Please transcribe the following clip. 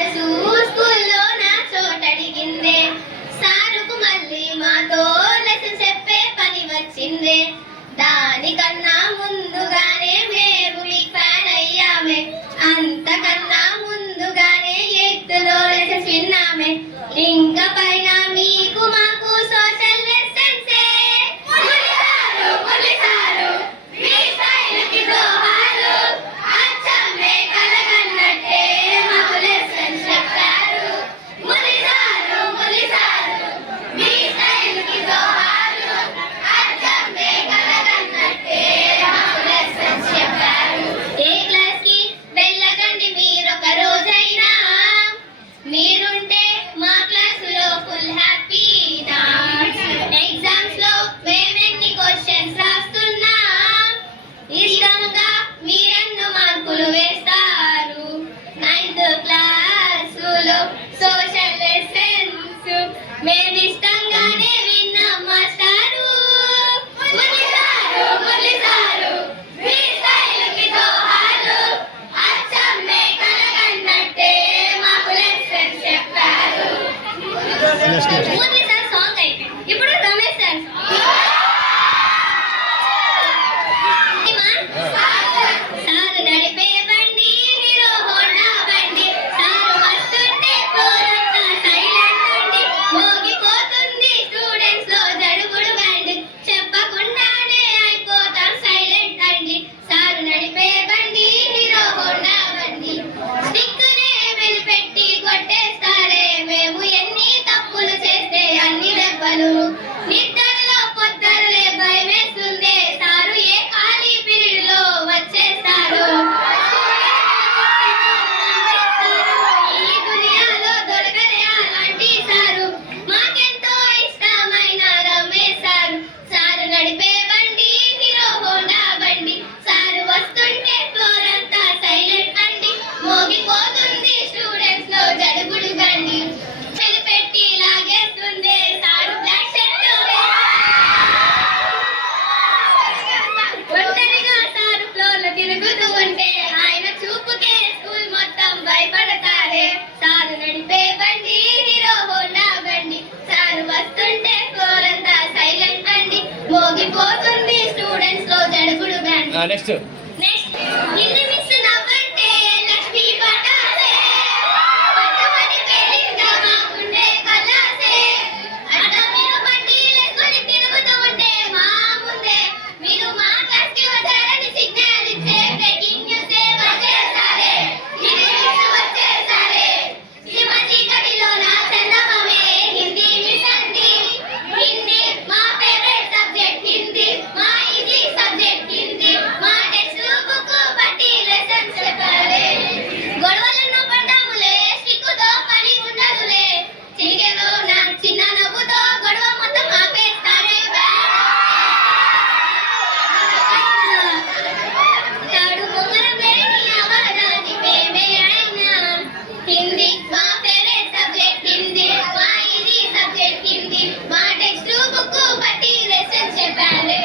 స్కూల్లో నా చోటడిగిందే, సారుకు మళ్ళీ మాతో లెసన్ చెప్పే పని వచ్చిందే. దానికన్నా ముందుగానే మేము మీ ఫ్యాన్ అయ్యామే, అంతకన్నా ముందుగానే 8th లో లెసన్స్ విన్నామే. ఇంకా పైన మీకు మాకు సోషల్ లెసన్సే. ములిసారు మీ స్టైల్కి దోహాలు, అచ్చమ్మే కలగన్నట్టే మాకు లెసన్స్ చెప్పారు. ములిసారు మీ స్టైల్కి దోహాలు, అచ్చమ్మే కలగన్నట్టే మాకు లెసన్స్ చెప్పారు. ఏ క్లాస్కి వెళ్ళకండి మీరొక రోజైనా, మీరుంటే మా క్లాసులో ఫుల్ హ్యాపీనా. ఎగ్జామ్స్ లో మేమెన్ని క్వశ్చన్స్ రాస్తున్నా, ఇష్టంగా మీరెన్నో మార్కులు వేస్తారు. 9th క్లాసులో సోషల్ లెసన్స్ మేమిష్టంగానే విన్నాం మాస్టారు. ములిసారు మీ స్టైల్కి దోహాలు, అచ్చమ్మే కలగన్నట్టే మాకు లెసన్స్ చెప్పారు. మురళి సార్ సాంగ్ అయిపోయింది, ఇప్పుడు రమేష్ సార్ సారు నడిపే బండి హీరో హోండా బండి, సారు వస్తుంటే ఫ్లోరంతా సైలెంట్ అండి, మోగిపోతుంది స్టూడెంట్స్ లో జడుగుడు బ్యాండ్, చెప్పకుండానే అయిపోతాం సైలెంట్ అండి. సారు నడిపే బండి హీరో హోండా బండి, స్టిక్కునే వెలిపెట్టి కొట్టేస్తారే మేము ఎన్ని తప్పులు చేస్తే అన్ని దెబ్బలు. నిద్రలో పొద్దులే భయమేస్తుంది, సారు ఏ ఖాళీ పీరియడ్ లో వచ్చేస్తారు. ఈ దునియాలో దొరకదే అలాంటి సారు, మాకెంతో ఇష్టమైన రమేష్ సారు. సారు నడిపే బండి హీరో హోండా బండి, సారు వస్తుంటే ఫ్లోర్ అంతా సైలెంట్ అండి, మోగిపోతుంది స్టూడెంట్స్ లో జడుగుడు బండి, పెట్టి లాగేస్తుంది సారు బ్లాక్ షర్ట్. ఒంటరిగా సారు ఫ్లోర్ లో తిరుగుతూ ఉంటే ఆయన చూపుకే స్కూల్ మొత్తం భయపడతారే. సారు నడిపే బండి హీరో హోండా బండి, సారు వస్తుంటే ఫ్లోర్ అంతా సైలెంట్ అండి, మోగిపోతుంది స్టూడెంట్స్ లో జడుగుడు బ్యాండ్. నెక్స్ట్ నిన్ను మిస్ నవ్వంటే లక్ష్మీ పటాసే, పట్టమని పేలిందా మాకుండే కల్లాసే. అట్ట మీరు పట్టీలేసుకొని తిరుగుతూ ఉంటే మా ముందే మీరు మా క్లాస్కి వచ్చారని సిగ్నల్ ఇచ్చే బ్రేకింగ్ న్యూసే వచ్చేసారే. వచ్చేసారే సీమ చీకటిలో నా చందమామే హిందీ మిస్ అండి. హిందీ మా ఫేవరెట్ సబ్జెక్ట్ హిందీ, మా ఈజీ సబ్జెక్ట్ హిందీ, మా టెక్స్ట్ బుక్ బట్టి లెసన్స్ చెప్పారే. గొడవలను పడ్డాములే, స్టిక్కుతో పని ఉండదులే, చిటికెలో నా చిన్న నవ్వుతో గొడవ మొత్తం ఆపేస్తారే. తాడు పొంగరం లేని అవరాని మేమే అయినా, హిందీ మా ఫేవరెట్ సబ్జెక్ట్ హిందీ, మా ఈజీ సబ్జెక్ట్ హిందీ, మా టెక్స్ట్ బుక్ బట్టి లెసన్స్ చెప్పారే.